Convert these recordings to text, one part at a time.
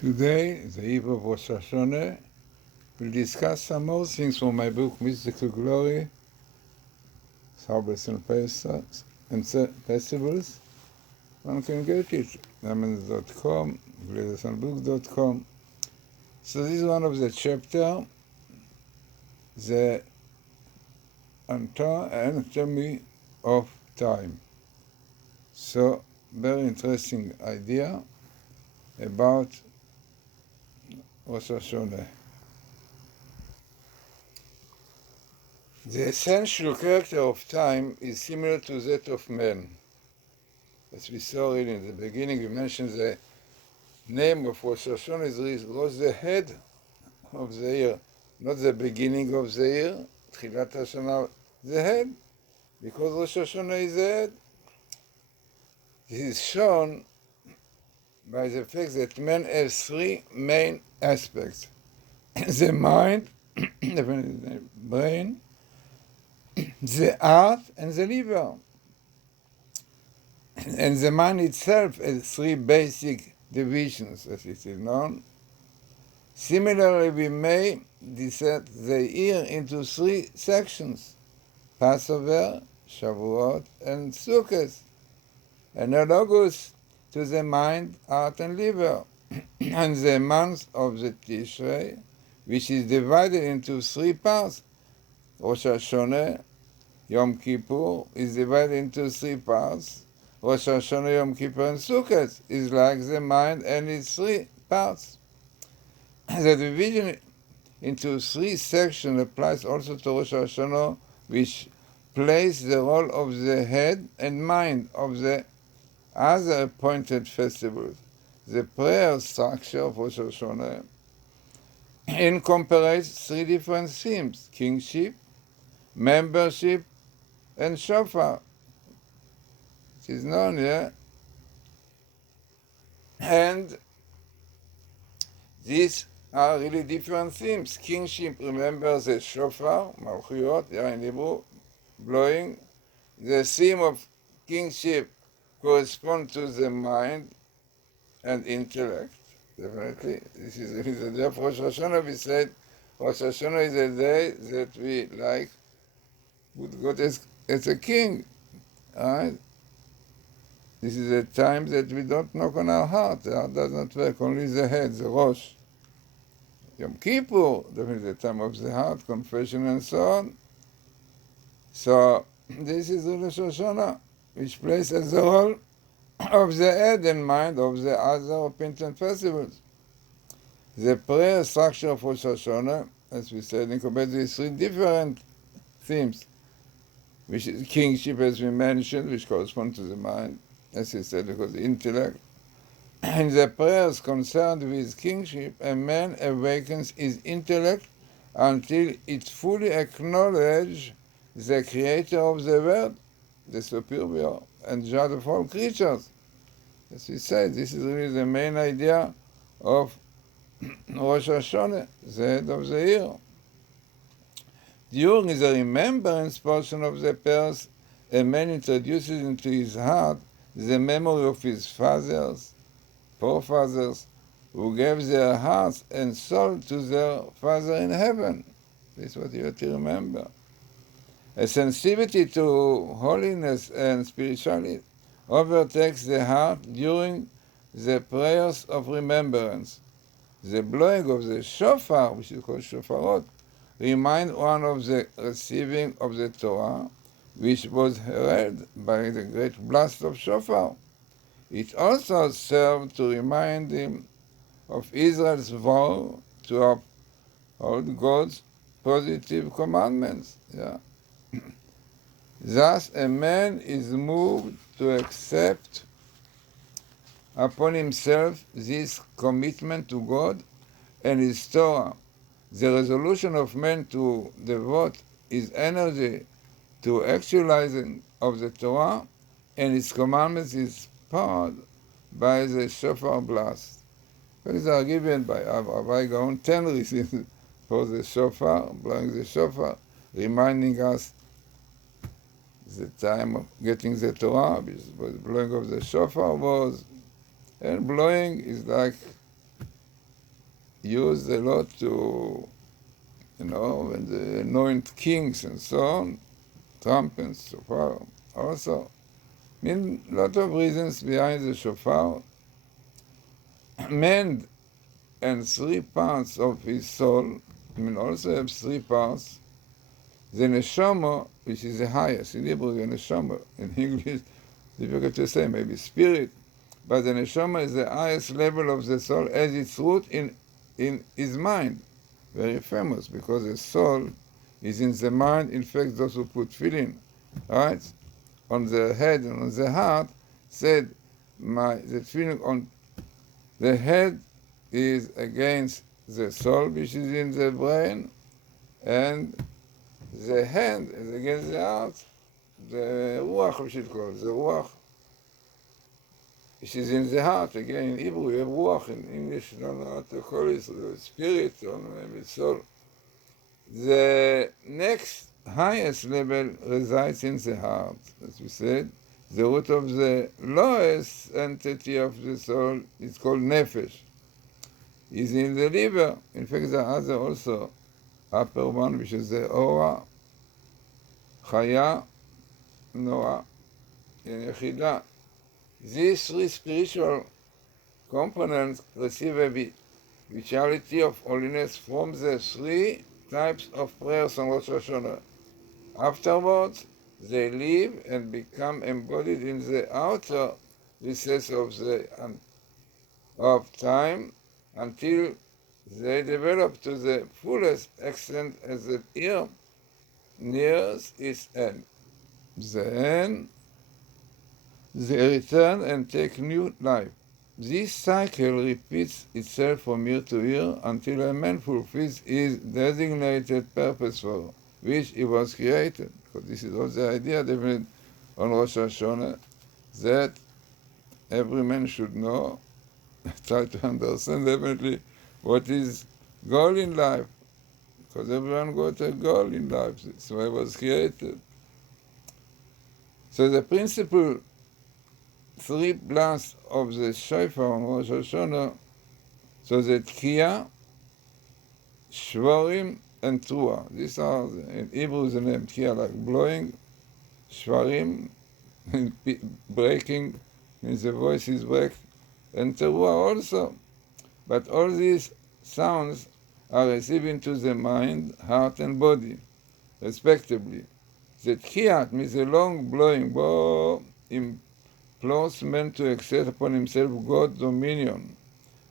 Today, the eve of Rosh Hashanah, we'll discuss some more things from my book, Mystical Glory, Harvest and Festivals. One can get it, amazon.com, glazersonbook.com. So this is one of the chapter, the anatomy of time. So, very interesting idea about Rosh Hashanah. The essential character of time is similar to that of man. As we saw in the beginning, we mentioned the name of Rosh Hashanah was the head of the year, not the beginning of the year, Tchilat Hashanah, the head, because Rosh Hashanah is the head. This is shown by the fact that man has three main aspects: the mind, the brain, the heart, and the liver. And the mind itself has three basic divisions, as it is known. Similarly, we may dissect the year into three sections: Passover, Shavuot, and Succoth, analogous to the mind, heart, and liver. And the month of the Tishrei, which is divided into three parts: Rosh Hashanah, Yom Kippur, is divided into three parts. Rosh Hashanah Yom Kippur and Succoth is like the mind and its three parts. The division into three sections applies also to Rosh Hashanah, which plays the role of the head and mind of the other appointed festivals. The prayer structure of Rosh Hashanah incorporates three different themes: kingship, membership, and shofar. It is known, yeah? And these are really different themes. Kingship, remember the shofar, malchuyot, yeah, in Hebrew, blowing. The theme of kingship corresponds to the mind and intellect, definitely. This is really the day of Rosh Hashanah. We said Rosh Hashanah is a day that we like with God as a king, right? This is a time that we don't knock on our heart. The heart does not work, only the head, the Rosh. Yom Kippur, definitely the time of the heart, confession and so on. So this is Rosh Hashanah, which plays as the role of the head and mind of the other repentant festivals. The prayer structure of Rosh Hashanah, as we said, incorporates these three different themes, which is kingship, as we mentioned, which corresponds to the mind, as we said, because the intellect. In the prayers concerned with kingship, a man awakens his intellect until it fully acknowledges the creator of the world, the superior and judge of all creatures. As we said, this is really the main idea of Rosh Hashanah, the head of the year. During the remembrance portion of the prayers, a man introduces into his heart the memory of his fathers, forefathers, who gave their hearts and soul to their Father in heaven. This is what you have to remember. A sensitivity to holiness and spirituality overtakes the heart during the prayers of remembrance. The blowing of the shofar, which is called shofarot, reminds one of the receiving of the Torah, which was heralded by the great blast of shofar. It also served to remind him of Israel's vow to uphold God's positive commandments. Yeah. Thus, a man is moved to accept upon himself this commitment to God and His Torah. The resolution of man to devote his energy to actualizing of the Torah and its commandments is powered by the shofar blast. These are given by Rabbi Gaon 10 reasons for the shofar, blowing the shofar, reminding us the time of getting the Torah, because blowing of the shofar was, and blowing is like used a lot to, when they anoint kings and so on, trumpets, shofar. Also, lot of reasons behind the shofar. Man and 3 parts of his soul, also have 3 parts. The neshama, which is the highest, in Hebrew, the neshama, in English, difficult to say, maybe spirit, but the neshama is the highest level of the soul as its root in his mind. Very famous, because the soul is in the mind. In fact, those who put feeling, right, on the head and on the heart, said, the feeling on the head is against the soul, which is in the brain, and the hand is against the heart, the ruach, we should call it, the ruach, which is in the heart. Again, in Hebrew, we have ruach. In English, I don't know how to call it, spirit, or maybe soul. The next highest level resides in the heart, as we said. The root of the lowest entity of the soul is called nefesh. Is in the liver. In fact, the other also upper one, which is the aura, chaya, noah, and yechida. These 3 spiritual components receive a vitality of holiness from the 3 types of prayers on Rosh Hashanah. Afterwards, they live and become embodied in the outer recess of time until they develop to the fullest extent as the year nears its end. Then they return and take new life. This cycle repeats itself from year to year until a man fulfills his designated purpose for which he was created. Because this is also the idea, definitely, on Rosh Hashanah, that every man should know, try to understand definitely what is goal in life. Because everyone got a goal in life. That's why it was created. So the principal 3 blasts of the shofar on Rosh Hashanah, so the tkiya, shvarim, and trua. These are, in Hebrew, the name tkiya, like blowing, shvarim, breaking, means the voice is break, and trua also. But all these sounds are received into the mind, heart, and body, respectively. The tkiya means a long blowing bow implores man to accept upon himself God's dominion.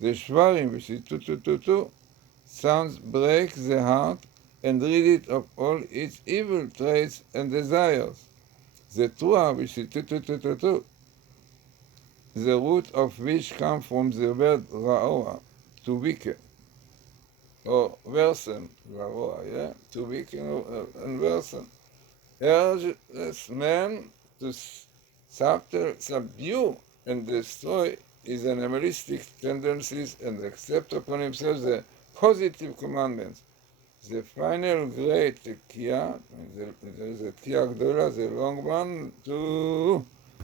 The shvarim, which is tu, sounds break the heart and rid it of all its evil traits and desires. The trua, which is tu, the root of which comes from the word ra'oa, to weaken, or versen, ra'oa, yeah, to weaken and versen, urges man to subdue and destroy his animalistic tendencies and accept upon himself the positive commandments. The final great tkiya, there is a tkiya gdola, the long one,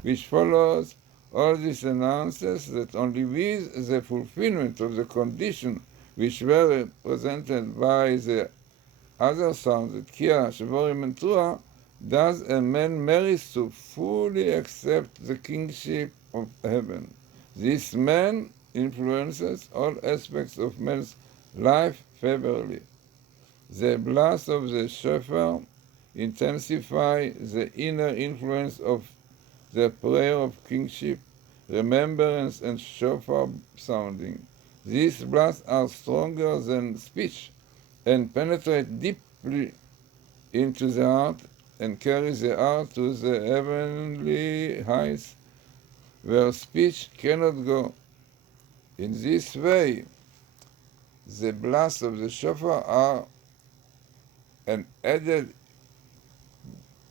which follows. All this announces that only with the fulfillment of the condition which were represented by the other sounds, the tkiya, shvarim, and trua, does a man merit to fully accept the kingship of heaven. This man influences all aspects of man's life favorably. The blast of the shofar intensifies the inner influence of the prayer of kingship, remembrance, and shofar sounding. These blasts are stronger than speech and penetrate deeply into the heart and carry the heart to the heavenly heights where speech cannot go. In this way, the blasts of the shofar are an added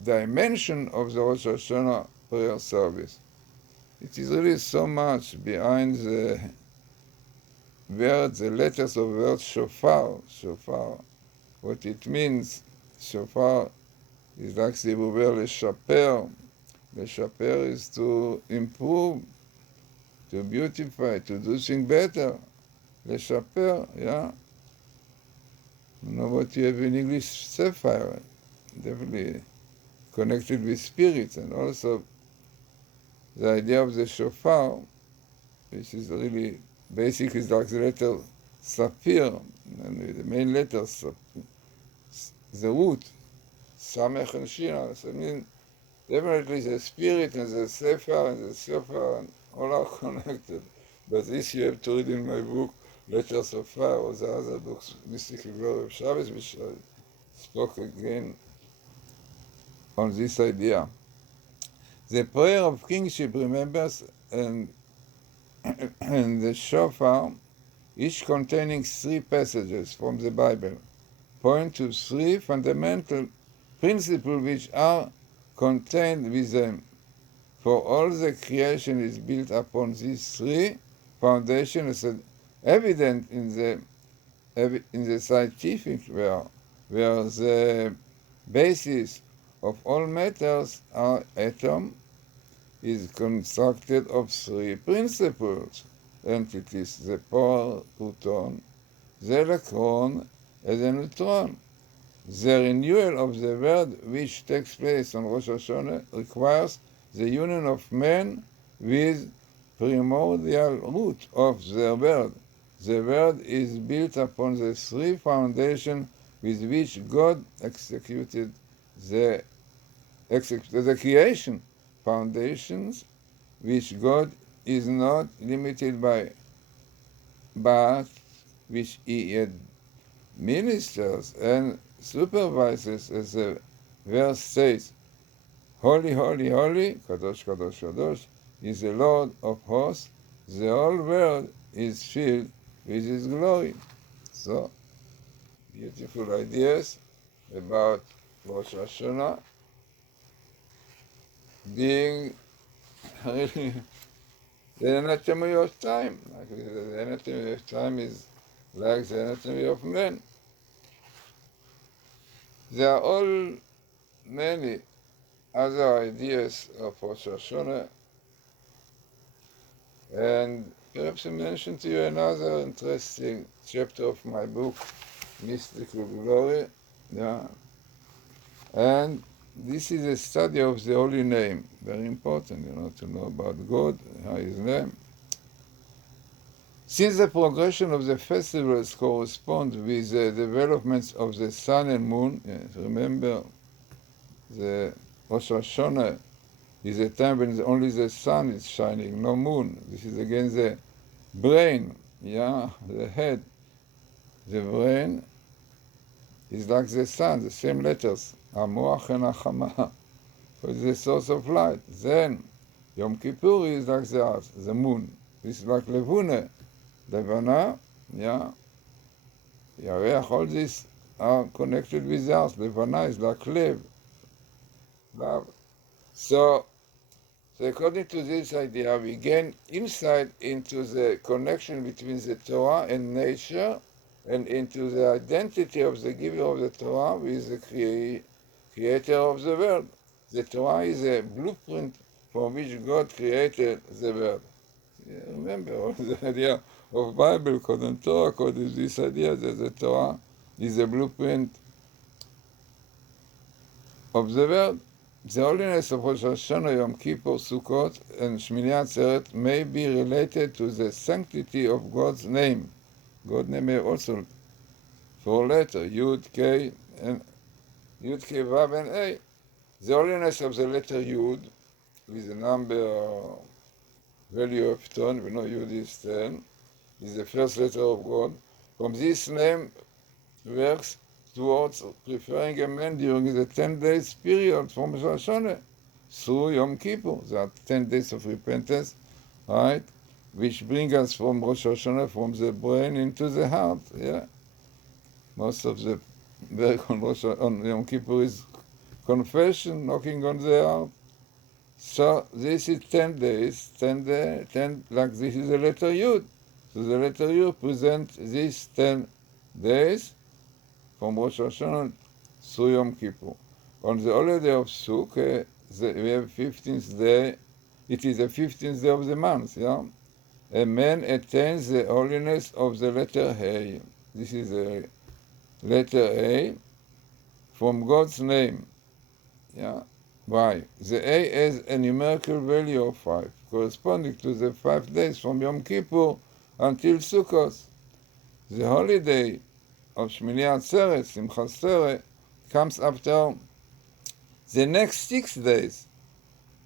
dimension of the Rosh Hashanah prayer service. It is really so much behind the words, the letters of the word shofar. What it means, shofar, is like the word leshaper. Leshaper is to improve, to beautify, to do things better. לשפר, yeah. You know what you have in English, sapphire, definitely connected with spirits, and also the idea of the shofar, which is really basic, is like the letter sapphire, and the main letter, the root, samech and shina. So I mean, definitely the spirit and the sefer and the shofar and all are connected. But this you have to read in my book, Letters of Fire, or the other books, Mystical Glory of Shabbos, which I spoke again on this idea. The prayer of kingship remembers and the shofar, each containing 3 passages from the Bible, point to 3 fundamental principles which are contained with them. For all the creation is built upon these 3 foundations, evident in the scientific world, where the basis of all matters are atom, is constructed of 3 principles entities: the proton, the electron, and the neutron. The renewal of the world which takes place on Rosh Hashanah requires the union of man with primordial root of the world. The world is built upon the 3 foundations with which God executed the creation. Foundations which God is not limited by, but which He administers and supervises, as the verse says, Holy, holy, holy, Kadosh, Kadosh, Kadosh, is the Lord of hosts. The whole world is filled with His glory. So, beautiful ideas about Rosh Hashanah being really the anatomy of time. Like the anatomy of time is like the anatomy of man. There are all many other ideas of Rosh Hashanah, and perhaps I mention to you another interesting chapter of my book, Mystical Glory. Yeah. And this is a study of the holy name. Very important, to know about God, His name. Since the progression of the festivals corresponds with the developments of the sun and moon, remember the Rosh Hashanah is a time when only the sun is shining, no moon. This is again the brain, the head. The brain is like the sun, the same letters, Amoach and Achama, it's the source of light. Then Yom Kippur is like the earth, the moon. This is like Levune, Levana, Yareach, all these are connected with the earth. Levana is like Lev, love. So according to this idea, we gain insight into the connection between the Torah and nature, and into the identity of the giver of the Torah with the creator of the world. The Torah is a blueprint from which God created the world. Remember all the idea of Bible code and Torah code is this idea that the Torah is a blueprint of the world. The holiness of Rosh Hashanah, Yom Kippur, Succoth, and Shmini Atzeret may be related to the sanctity of God's name. God's name may also 4 letters, Yud, K, and Yud, K, Vav, and A. The holiness of the letter Yud, with the number value of 10, we know Yud is 10, is the first letter of God. From this name works towards preferring a man during the 10 days period from Rosh Hashanah through Yom Kippur. There are 10 days of repentance, right? Which bring us from Rosh Hashanah, from the brain into the heart, Most of the work on Yom Kippur is confession, knocking on the heart. So this is 10 days, 10, like this is the letter Yud. So the letter Yud presents these 10 days from Rosh Hashanah through Yom Kippur. On the holiday of Sukkot, we have 15th day. It is the 15th day of the month, a man attains the holiness of the letter A. This is the letter A from God's name. Yeah. Why? The A has a numerical value of 5, corresponding to the 5 days from Yom Kippur until Succoth. The holiday of Shmini Atzeret, Simchas Torah, comes after the next 6 days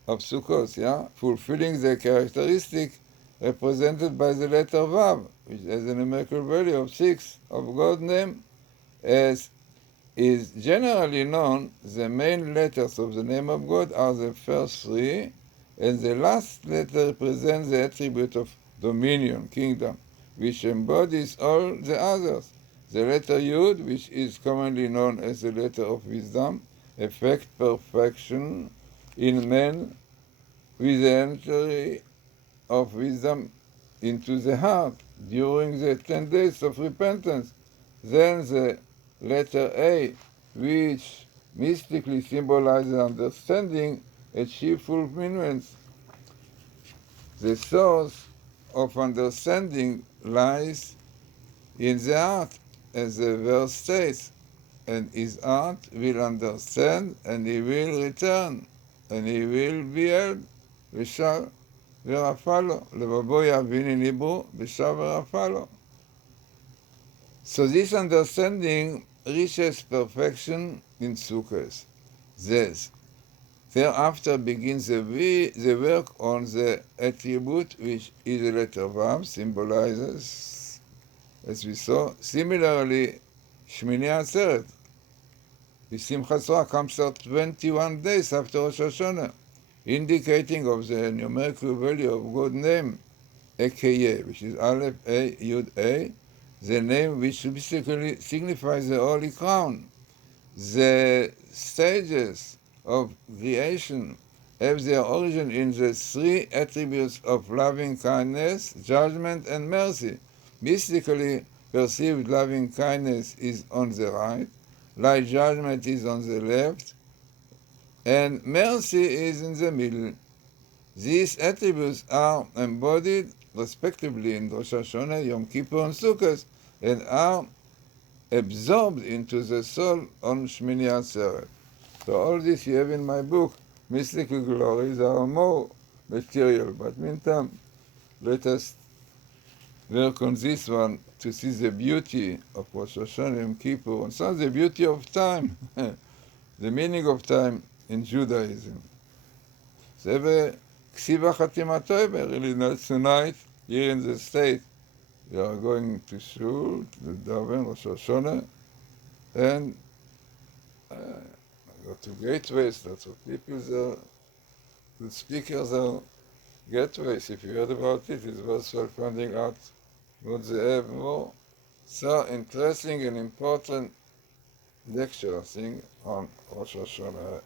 of Succoth, fulfilling the characteristic represented by the letter Vav, which has a numerical value of 6 of God's name, as is generally known. The main letters of the name of God are the first 3, and the last letter represents the attribute of dominion, kingdom, which embodies all the others. The letter Yud, which is commonly known as the letter of wisdom, affects perfection in man with the entry of wisdom into the heart during the 10 days of repentance. Then the letter A, which mystically symbolizes understanding, achieves fulfillment. The source of understanding lies in the heart, as the verse states, and his heart will understand, and he will return, and he will be held, ושב ורפא לו, לבבו יבין in Hebrew, ושב ורפא לו. So this understanding reaches perfection in Sukkot. Thereafter begins the work on the attribute which is the letter Vav, symbolizes, as we saw. Similarly, Shmini Atzeret, the Simchas Torah, comes out 21 days after Rosh Hashanah, indicating of the numerical value of God's name, aka, which is Aleph A Yud A, the name which basically signifies the Holy Crown. The stages of creation have their origin in the 3 attributes of loving kindness, judgment, and mercy. Mystically perceived loving kindness is on the right, like judgment is on the left, and mercy is in the middle. These attributes are embodied respectively in Rosh Hashanah, Yom Kippur, and Succoth, and are absorbed into the soul on Shmini Atzeret. So all this you have in my book, Mystical Glories, are more material, but meantime, let us work on this one to see the beauty of Rosh Hashanah, Yom Kippur, and so the beauty of time, the meaning of time in Judaism. זה בכסיבה חתימתו, really tonight, here in the state, we are going to shul, to daven, Rosh Hashanah, and go to gateways, lots of people there, the speakers are gateways. If you heard about it, it's worthwhile finding out what they have more. So interesting and important lecture, I think, on Rosh Hashanah.